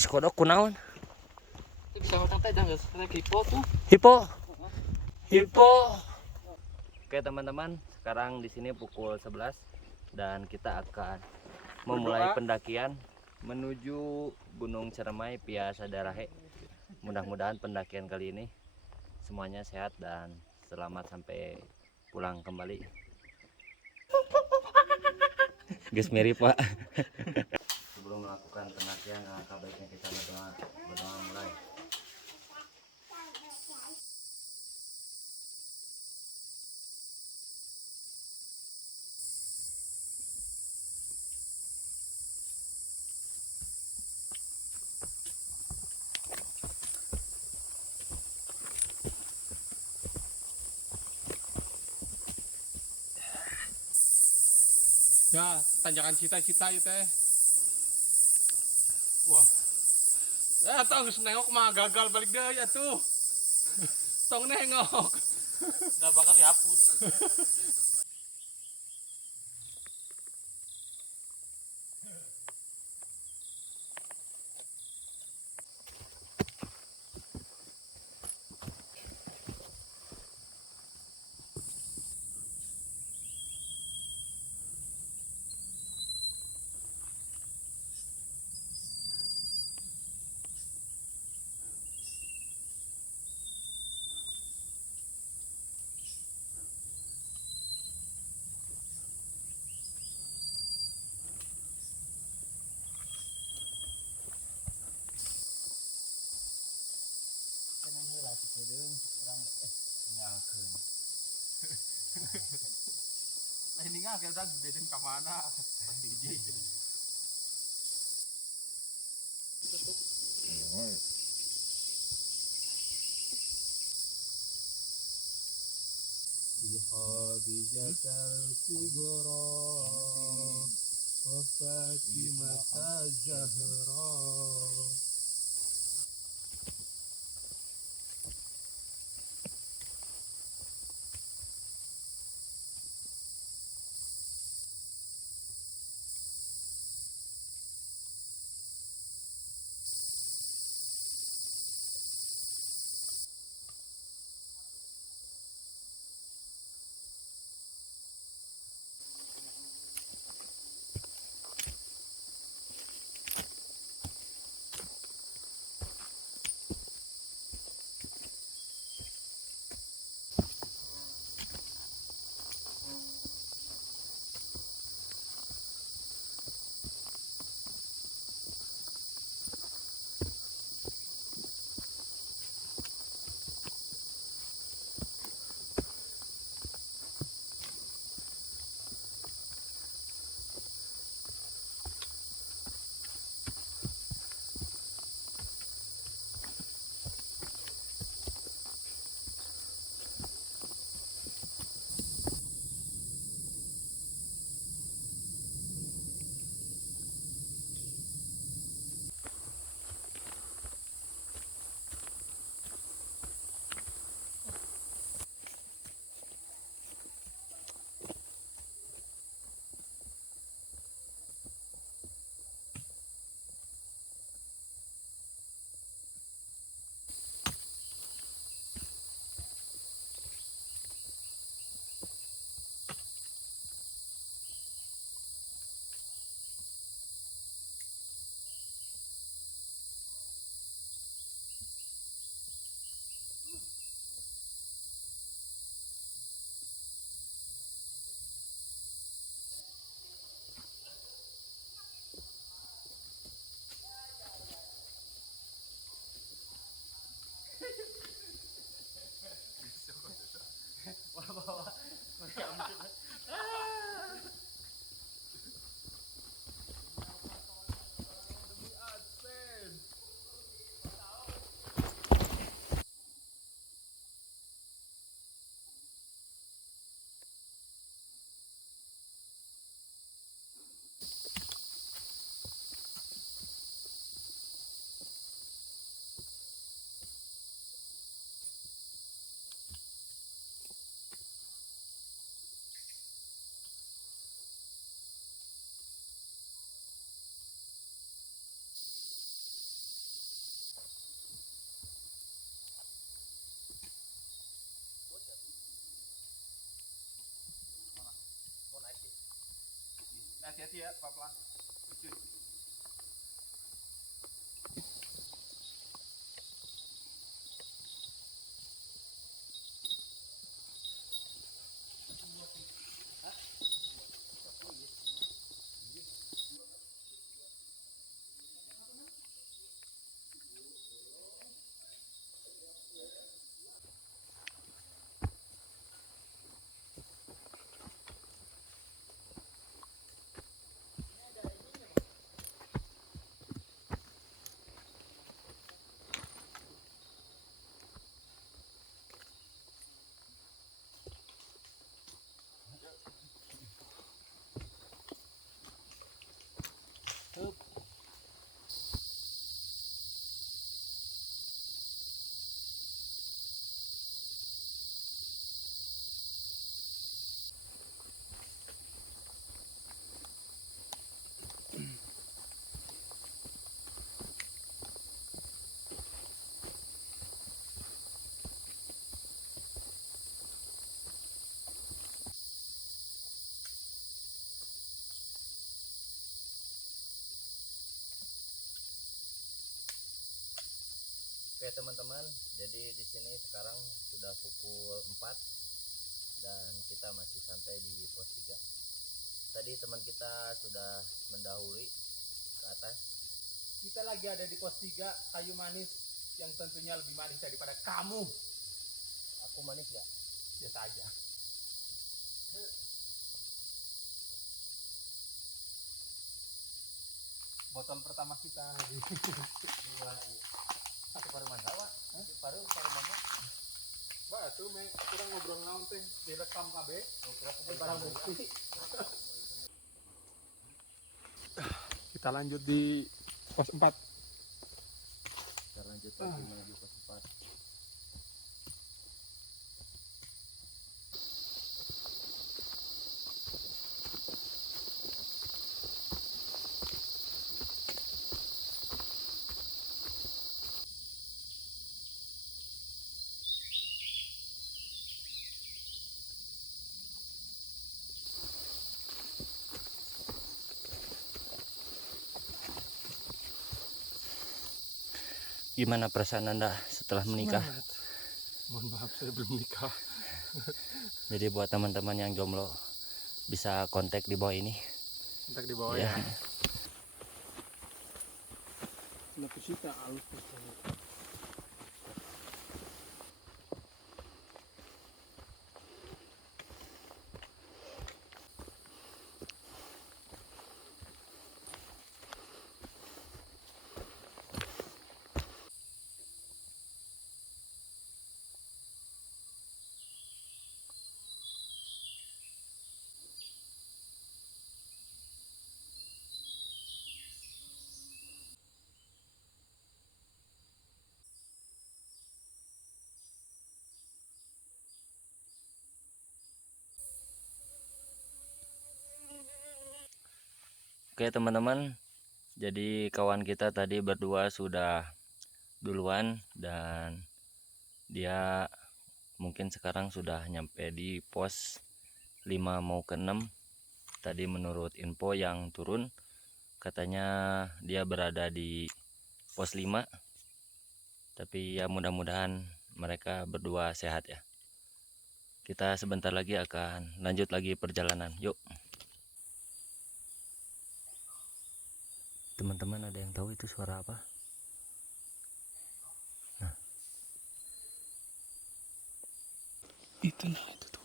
Kodok kunaon? Bisa makan teh jangan kayak hipo tuh. Hipo. Hipo. Oke teman-teman, sekarang di sini pukul 11 dan kita akan memulai pendakian menuju Gunung Ceremai via Sadarahe. Mudah-mudahan pendakian kali ini semuanya sehat dan selamat sampai pulang kembali. Guys, meri Pak. Sebelum melakukan pendakian, alangkah baiknya kita berdoa mulai. Ya, tanjakan cita-cita itu teh. Wah. Ya, tong geus nengok mah gagal balik deui atuh. Tong nengok. Udah bakal dihapus. Ini nggak kita gedein ke mana? Hiji. Khadijatul Kubra wa Fatimah Zahra. hati-hati ya, pelan-pelan. Lucu. Oke teman-teman, jadi di sini sekarang sudah pukul 4 dan kita masih santai di pos 3. Tadi teman kita sudah mendahului ke atas. Kita lagi ada di pos 3 kayu manis yang tentunya lebih manis daripada kamu. Aku manis gak? Biasa aja. Botol pertama kita. Itu paru mana Wak? Paru mana? Wah, itu kita ngobrol naon teh direkam KB. Barang bukti. Kita lanjut di pos 4. Kita lanjut lagi menuju pos 4. Gimana perasaan Anda setelah menikah? Mohon maaf, saya belum nikah. Jadi buat teman-teman yang jomblo bisa kontak di bawah ini. Kontak di bawah Ya. ya. Kenapa sih tak alus? Oke teman-teman, jadi kawan kita tadi berdua sudah duluan dan dia mungkin sekarang sudah nyampe di pos 5 mau ke 6. Tadi menurut info yang turun katanya dia berada di pos 5. Tapi ya mudah-mudahan mereka berdua sehat ya. Kita sebentar lagi akan lanjut lagi perjalanan. Yuk. Teman-teman, ada yang tahu itu suara apa? Nah, Itu tuh.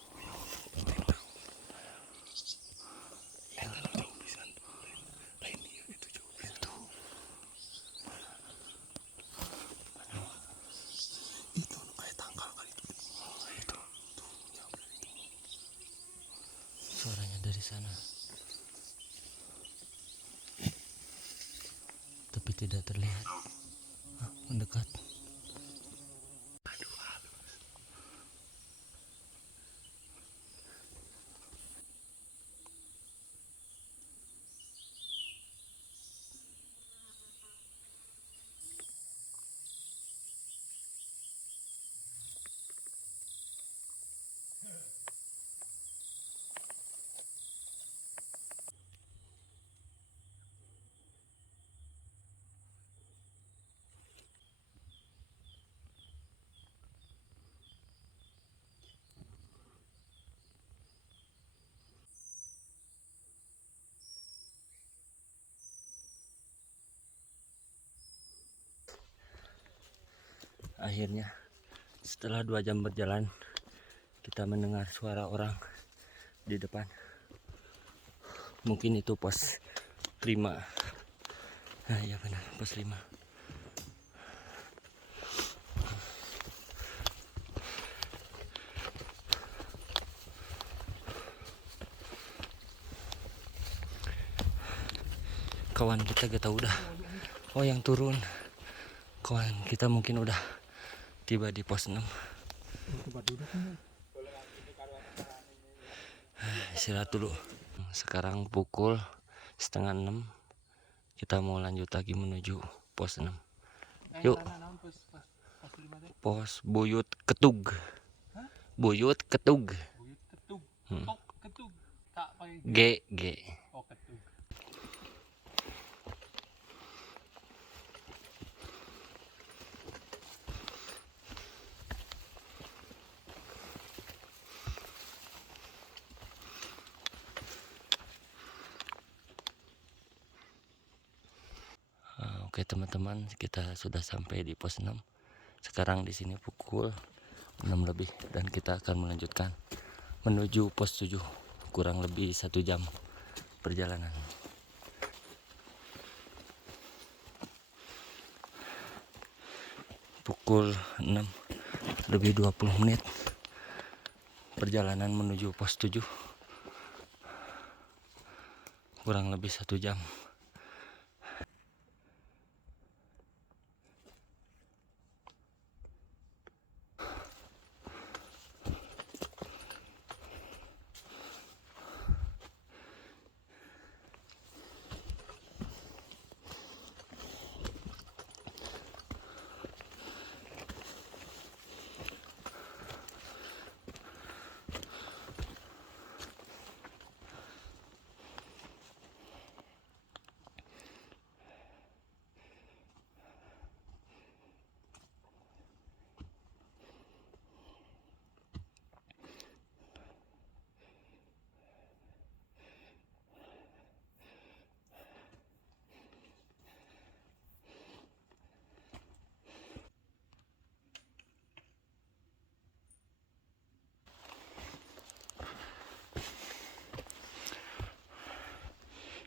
suaranya dari sana. Tapi tidak terlihat. Mendekat. Akhirnya setelah 2 jam berjalan kita mendengar suara orang di depan. Mungkin itu pos 5. Nah iya benar, pos 5. Kawan kita udah. Oh yang turun. Kawan kita mungkin udah tiba di pos 6. Istirahat dulu. Sekarang pukul setengah 6. Kita mau lanjut lagi menuju pos 6. Yuk. Pos Buyut Ketug. Buyut Ketug. Ketug. Tak pakai G. oh ketug. Oke teman-teman, kita sudah sampai di pos 6. Sekarang di sini pukul 6 lebih dan kita akan melanjutkan menuju pos 7. Kurang lebih 1 jam perjalanan. Pukul 6 lebih 20 menit perjalanan menuju pos 7. Kurang lebih 1 jam.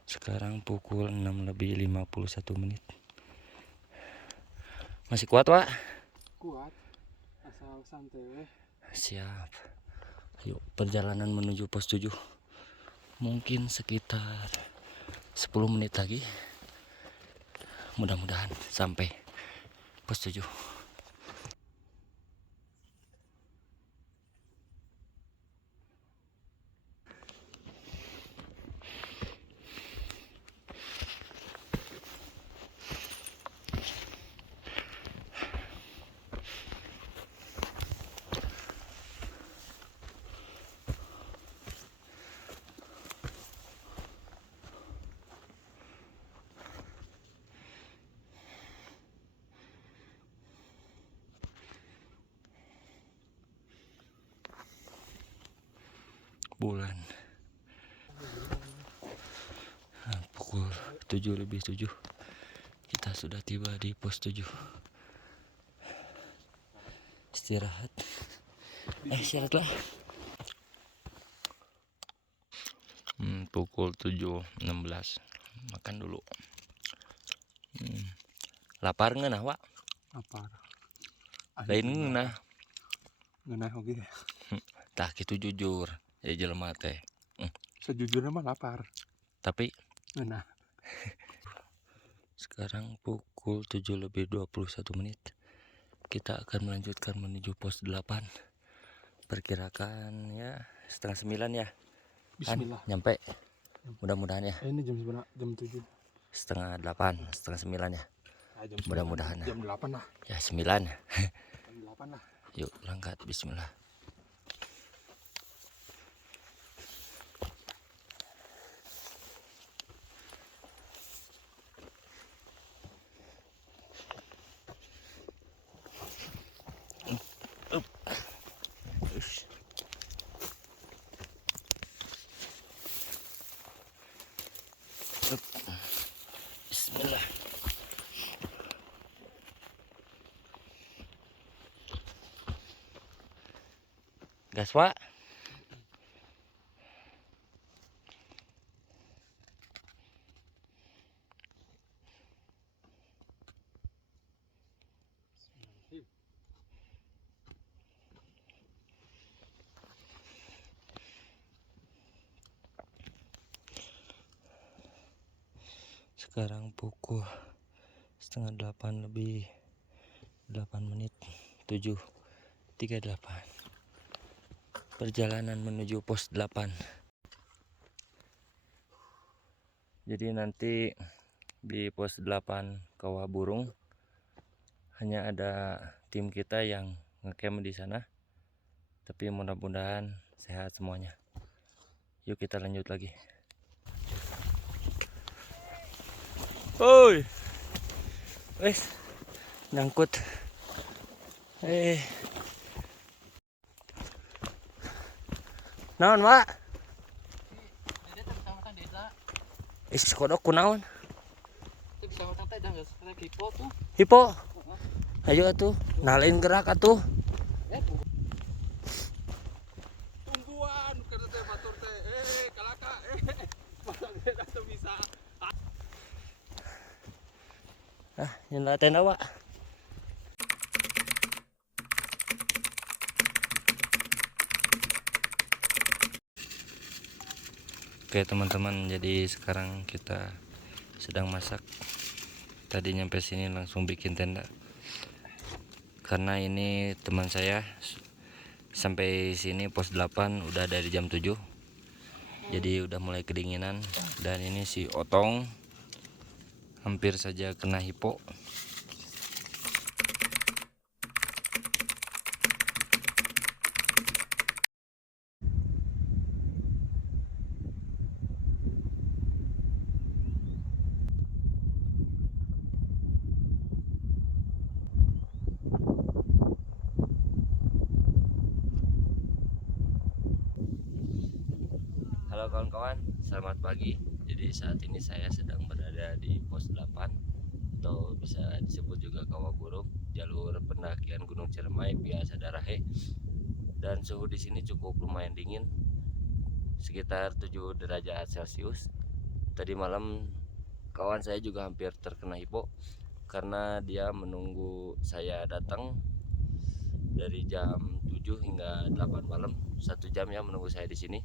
Sekarang pukul 6 lebih 51 menit. Masih kuat, Pak? Kuat. Asal santai. Siap. Yuk, perjalanan menuju pos 7. Mungkin sekitar 10 menit lagi. Mudah-mudahan sampai pos 7. Bulan. Nah, pukul 7 lebih 7. Kita sudah tiba di pos 7. Istirahat. Istirahatlah. Pukul 7.16. Makan dulu. Lapar nggak nah, Wak? Lapar. Lain ngeunah. Ngeunah oge. Tah kitu jujur. Ya jelema teh. Sejujurnya mah lapar. Tapi Ngeunah. sekarang pukul 7 lebih 21 menit. Kita akan melanjutkan menuju pos 8. Perkirakan ya setengah 9 ya. Bismillah. Kan, nyampe. Mudah-mudahan ya. Ini jam 9, jam 7. Setengah 8, setengah 9 ya. Jam 9, Mudah-mudahan. jam 8 lah. Ya 9. Jam 8 lah. Yuk berangkat, bismillah. Bismillah. Gas, Pak. Sekarang pukul setengah 8 lebih 8 menit 7:38. Perjalanan menuju pos 8. Jadi nanti di pos 8 Kawah Burung hanya ada tim kita yang ngecamp di sana. Tapi mudah-mudahan sehat semuanya. Yuk kita lanjut lagi. Oi. Wes nyangkut. Naon, Pak? Kodok kunaon? Hipo. Ayo atuh, nalain gerak atuh. Tungguan kada teh batur teh. Kalaka. Masak beda teu bisa. Nyenda tenda, Pak. Oke teman-teman, jadi sekarang kita sedang masak. Tadi nyampe sini langsung bikin tenda. Karena ini teman saya sampai sini pos 8 udah dari jam 7. Jadi udah mulai kedinginan. Dan ini si Otong hampir saja kena hipo. Halo kawan-kawan, selamat pagi. Jadi saat ini saya sedang berada di pos 8 atau bisa disebut juga Kawah Burung, jalur pendakian Gunung Ciremai via Sadarahe. Dan suhu di sini cukup lumayan dingin, sekitar 7 derajat Celcius. Tadi malam kawan saya juga hampir terkena hipo karena dia menunggu saya datang dari jam 7 hingga 8 malam, 1 jam ya menunggu saya di sini.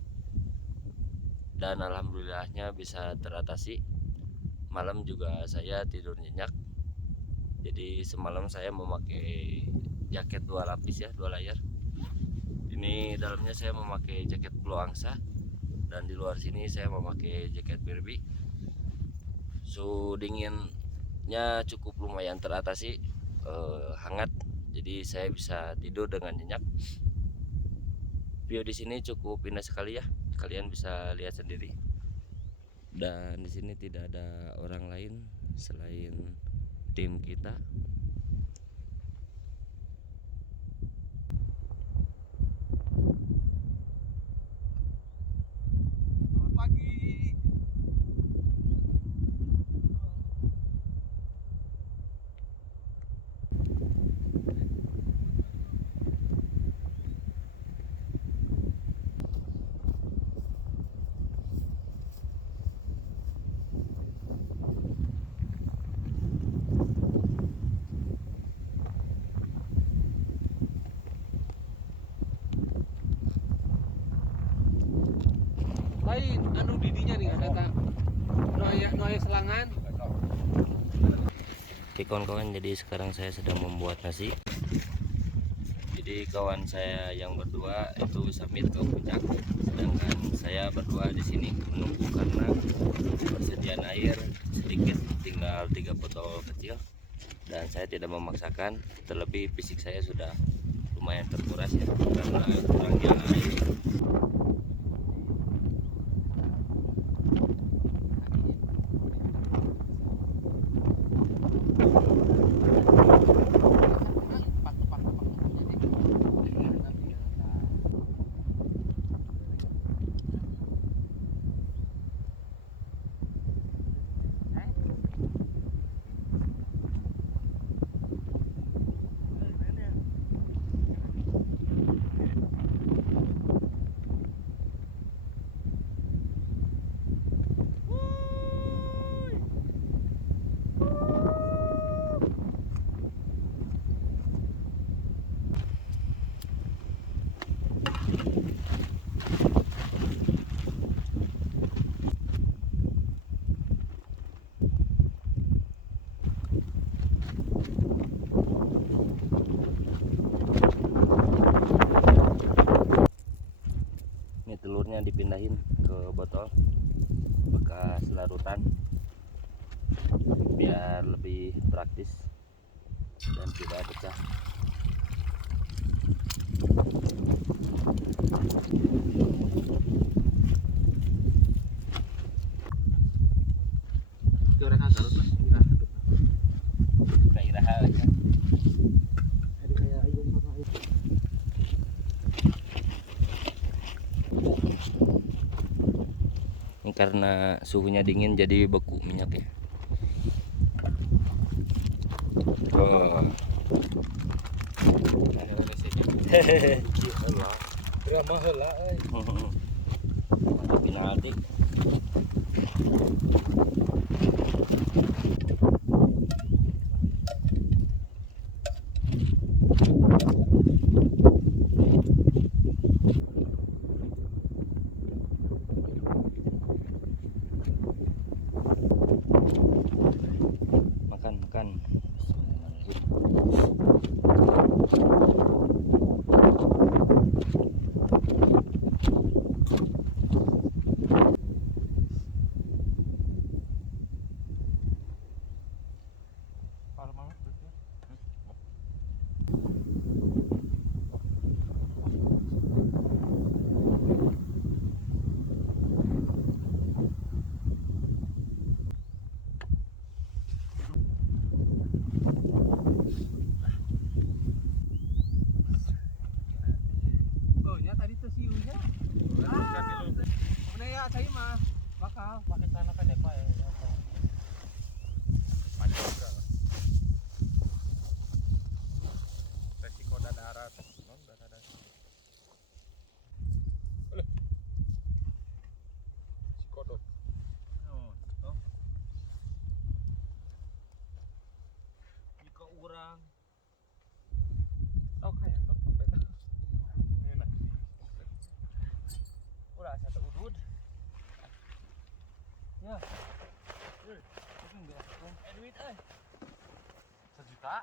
Dan alhamdulillahnya bisa teratasi. Malam juga saya tidur nyenyak. Jadi semalam saya memakai jaket 2 lapis ya, 2 layer. Ini dalamnya saya memakai jaket Blue Angsa, dan di luar sini saya memakai jaket Barbie. Suhu dinginnya cukup lumayan teratasi, hangat. Jadi saya bisa tidur dengan nyenyak. View di sini cukup indah sekali ya. Kalian bisa lihat sendiri. Dan di sini tidak ada orang lain selain tim kita. Selamat pagi. Lain anu didinya nih ada noya selangan. Oke kawan-kawan, jadi sekarang saya sedang membuat nasi. Jadi kawan saya yang berdua itu summit ke puncak, sedangkan saya berdua di sini menunggu karena persediaan air sedikit, tinggal 3 botol kecil. Dan saya tidak memaksakan, terlebih fisik saya sudah lumayan terkuras ya karena kurangnya air. dipindahin ke botol bekas larutan biar lebih praktis dan tidak pecah. Orang Garut lah, Kairaha aja. ada kayak ayam sama ayam. Ini karena suhunya dingin jadi beku minyak ya. Oh. Drama heula euy. Penalti. Makan, makan. Kalau malam betul. Oh, nya tadi tuh siunya. Mana ya saya mah bakal pakai celana pendek Pak ya. Panjang juga. Resiko darat, non darat. Oleh. Si kodok. Oh. Jika orang Oh kayak dok sampai tuh. Ini nah. Udah satu udud. Ya. Itu enggak. Duit 1 juta.